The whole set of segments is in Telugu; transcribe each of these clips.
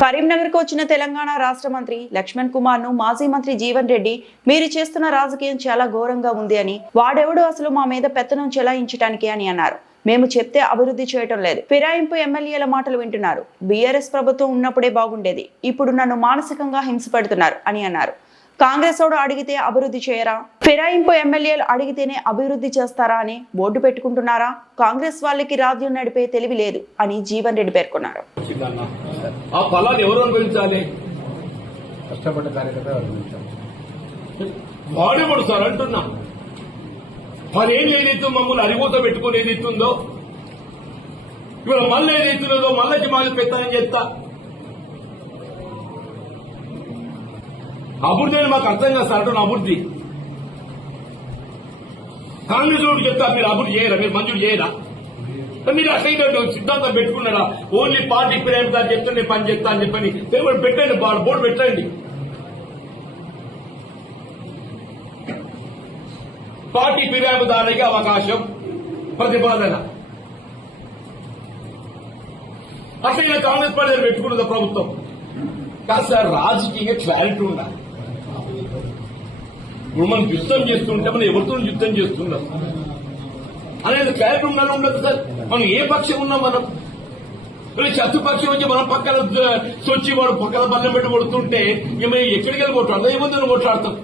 కరీంనగర్కు వచ్చిన తెలంగాణ రాష్ట్ర మంత్రి లక్ష్మణ్ కుమార్ను మాజీ మంత్రి జీవన్ రెడ్డి మీరు చేస్తున్న రాజకీయం చాలా ఘోరంగా ఉంది అని వాడెవడు అసలు మా మీద పెత్తనం చెలాయించటానికి అని అన్నారు. మేము చెప్తే అభివృద్ధి చేయటం లేదు ఫిరాయింపు ఎమ్మెల్యేల మాటలు వింటున్నారు. బీఆర్ఎస్ ప్రభుత్వం ఉన్నప్పుడే బాగుండేది. ఇప్పుడు నన్ను మానసికంగా హింస పెడుతున్నారు అని అన్నారు. కాంగ్రెస్ వాడు అడిగితే అభివృద్ధి చేయరా? ఫిరాయింపు ఎమ్మెల్యేలు అడిగితేనే అభివృద్ధి చేస్తారా అని బోర్డు పెట్టుకుంటున్నారా? కాంగ్రెస్ వాళ్ళకి రాజ్యం నడిపే తెలివి లేదు అని జీవన్ రెడ్డి పేర్కొన్నారు. వచ్చిందన్న ఆ ఫలాన్ని ఎవరు అనుభవించాలి? కష్టపడ్డ కార్యకర్త అనుభవించాం వాడేవాడు సార్ అంటున్నా? మరి ఏం ఏదైతే మమ్మల్ని అరిగోత పెట్టుకుని ఏదైతుందో ఇవాళ మళ్ళీ ఏదైతున్నదో మళ్ళీ మాకు చేస్తా. అభివృద్ధి అని మాకు అర్థం కాదు సార్ అటు అభివృద్ధి. కాంగ్రెస్ వాడు చెప్తా మీరు అభివృద్ధి చేయరా మీరు మంజూరు చేయరా? మీరు అసైన్మెంట్ సిద్ధాంతం పెట్టుకున్నారా? ఓన్లీ పార్టీ ఫిరాయింపు చెప్తే నేను పని చేస్తా అని చెప్పని తెలుగు పెట్టండి బోర్డు బోర్డు పెట్టండి. పార్టీ ఫిర్యాదుదారునికి అవకాశం ప్రతిపాదన. అసలు కాంగ్రెస్ పార్టీ పెట్టుకున్నది ప్రభుత్వం. కాదు సార్ రాజకీయ క్లారిటీ ఉండాలి. ఇప్పుడు మనం యుద్ధం చేస్తుంటే మనం ఎవరితో యుద్ధం చేస్తున్నాం అనేది క్లారిటీ ఉండాలి ఉండదు సార్. మనం ఏ పక్షం ఉన్నాం మనం. ఇప్పుడు చతుపక్షం వచ్చి మనం పక్కన సొచ్చి వాడు పక్కన బల్లం పెట్టి కొడుతుంటే ఇక మేము ఎక్కడికి వెళ్ళి కొట్లాడతాం ఏముందని కొట్లాడతాం.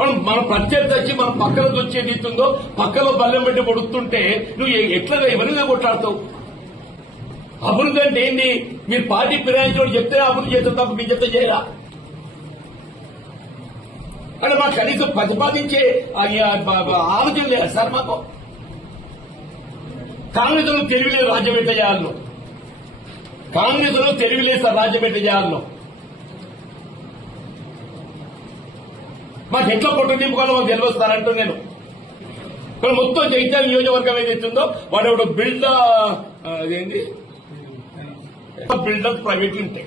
మనం మన ప్రత్యర్థి వచ్చి మనం పక్కన వచ్చేది ఇస్తుందో పక్కన బల్లం పెట్టి పొడుతుంటే నువ్వు ఎట్లా ఎవరిగా కొట్లాడతావు? అభివృద్ధి అంటే ఏంటి మీరు పార్టీ ఫిరాయించడం చెప్తే అభివృద్ధి చేస్తే తప్ప మీ చెప్తే చేయరా? అంటే మాకు కనీసం ప్రతిపాదించే ఆలోచన లేదా సార్ మాకు. కాంగ్రెస్లో తెలివి లేదు రాజ్యం ఎట్లా చేయాలను. కాంగ్రెస్లో తెలివి లేదు సార్ రాజ్యం ఎట్లా చేయాలను. మాకు ఎట్లా పొట్టు నింపుకోవాలో మాకు తెలియస్తారంటూ నేను. ఇక్కడ మొత్తం జగిత్యాల నియోజకవర్గం ఏదైతుందో వాడు ఒకడు బిల్డ్ అదేంటి బిల్డర్ ప్రైవేట్ ఉంటాయి.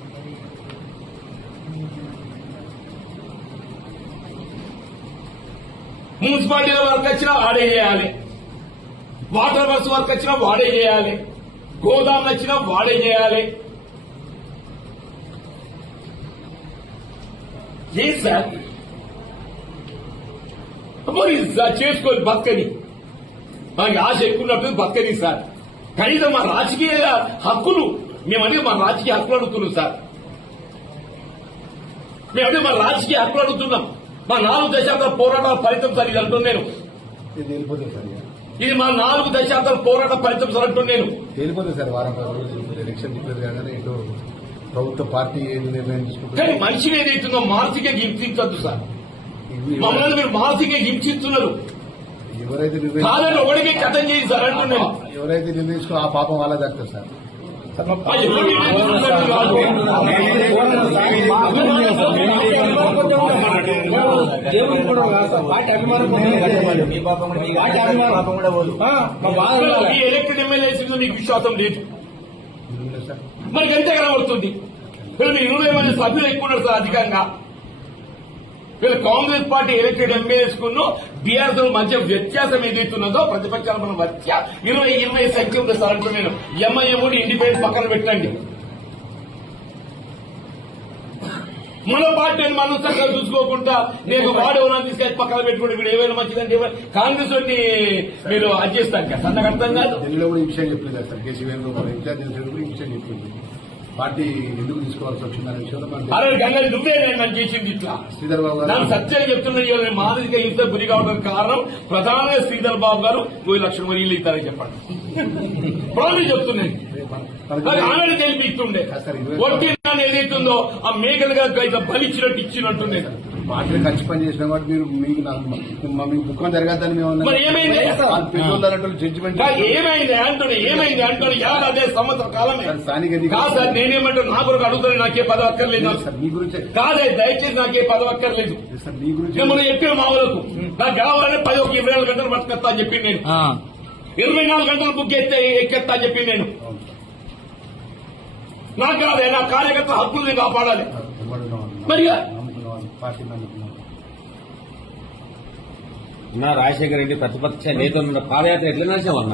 మున్సిపాలిటీల వర్క్ వచ్చినా వాడే చేయాలి. వాటర్ బస్ వర్క్ వచ్చినా వాడే చేయాలి. గోదాములు వచ్చినా వాడే చేయాలి. ఏం సార్ మరి చేసుకోవాలి బతకని మనకి ఆశ ఎక్కున్నట్టు బతకని సార్ కనీసం మా రాజకీయ హక్కులు మేమంటే మా రాజకీయ హక్కులు అడుగుతున్నాం సార్ మేమంటే మా రాజకీయ హక్కులు అడుగుతున్నాం. మా నాలుగు దశాబ్దాల పోరాటాల ఫలితం సార్ ఇది అంటున్నాను నేను ఇది మా నాలుగు దశాబ్దాల పోరాట ఫలితం సార్ అంటున్నాను నేను. తేలిపోతుంది సార్ వారం రోజులు ఎలక్షన్ డిక్లేర్ కాగానే ఇటు ప్రభుత్వ పార్టీ ఏది నిర్ణయం కానీ తీసుకుంటుంది మనిషిని ఏదైతుందో మానసిక హింసించద్దు సార్. మమ్మల్ని మీరు మానసిక హింసిస్తున్నారు. ఎవరైతే కాదని ఒకటికే కథం చేయి సార్ అంటున్నాను ఎవరైతే నిర్ణయించుకో ఆ పాపం వాళ్ళ దక్కుతుంది సార్. దేవుడు కూడా వాటి అభిమానం మీ పాపం కూడా లేదు. పార్టీ అభిమానం కూడా పోదు. మా బాధ ఎలక్టెడ్ ఎమ్మెల్యే మీద మీకు విశ్వాసం లేదు ఎందుకంటే మనకి ఎంత కనబడుతుంది మీరు ఇరవై మంది సభ్యులు ఎక్కువ ఉన్నారు సార్ అధికంగా వీళ్ళు కాంగ్రెస్ పార్టీ ఎలక్టెడ్ ఎమ్మెల్యేస్ కును బీఆర్ఎస్ మధ్య వ్యత్యాసం ఏదైతున్నదో ప్రతిపక్షాల మన మధ్య ఇరవై ఇరవై సంఖ్య ఉంది సార్ నేను ఎంఐఎం ఇండిపెండెంట్ పక్కన పెట్టండి. మన పార్టీని మనం చక్కగా చూసుకోకుండా నేను వాడు ఎవరైనా తీసుకెళ్ళి పక్కన పెట్టుకోండి వీడు ఏమైనా మంచిదంటే కాంగ్రెస్ వాడిని మీరు అది చేస్తాను కదా అర్థం కాదు. ఢిల్లీలో కూడా ఈ విషయం చెప్పింది సార్. కేసీ వేణుగోపాల్ ఇన్ఛార్జ్ చేసేది ఈ విషయం చెప్పింది. పార్టీ ఎందుకు తీసుకోవాల్సి వచ్చిందనే విషయంలో అరే గంగా నువ్వే నేను నన్ను చేసింది ఇట్లా. శ్రీధర్ బాబు గారు సత్యం చెప్తున్నా మానసిక హింస గురి కావడానికి కారణం ప్రధానంగా శ్రీధర్ బాబు గారు పోయి లక్షల మంది ఇల్లు ఇస్తారని చెప్పండి. మనకి నాకు ఆమెను గెలిపిస్తుండే నాన్న ఏదైతుందో ఆ మేకలుగా బలిచ్చినట్టు ఇచ్చినట్టుండే. పార్టీలో ఖర్చు పని చేసిన కాబట్టి మీరు మీకు మీకు దుఃఖం జరగద్దని మేము మరి ఏమైంది? పెద్దోళ్ళు జడ్జిమెంట్ ఏమైంది అంటోని ఏమైంది యాభై అదే సంవత్సర కాలమే. సార్, స్థానిక సార్ నేనేమంటాను నా కొరకు అడుగుతాను నాకే పదవి అక్కర్లేదు సార్ మీ గురించి. కాదే దయచేసి నాకే పదవి అక్కర్లేదు సార్ మీ గురించి. మొన్న చెప్పిన మా వాళ్ళకు నాకు కావాలంటే పది ఒక ఇరవై నాలుగు గంటలు బతుకొస్తా అని చెప్పి నేను. ఇరవై నాలుగు గంటలు బుక్ ఎత్తే ఎక్కెత్తా అని చెప్పి నేను. నాకు కాదే నా కార్యకర్త హక్కుల్ని కాపాడాలి. మరి పార్టీ నమ్ముకున్నాం నా రాజశేఖర రెడ్డి ప్రతిపక్ష నేత పాదయాత్ర ఎట్లా నడిచామన్నా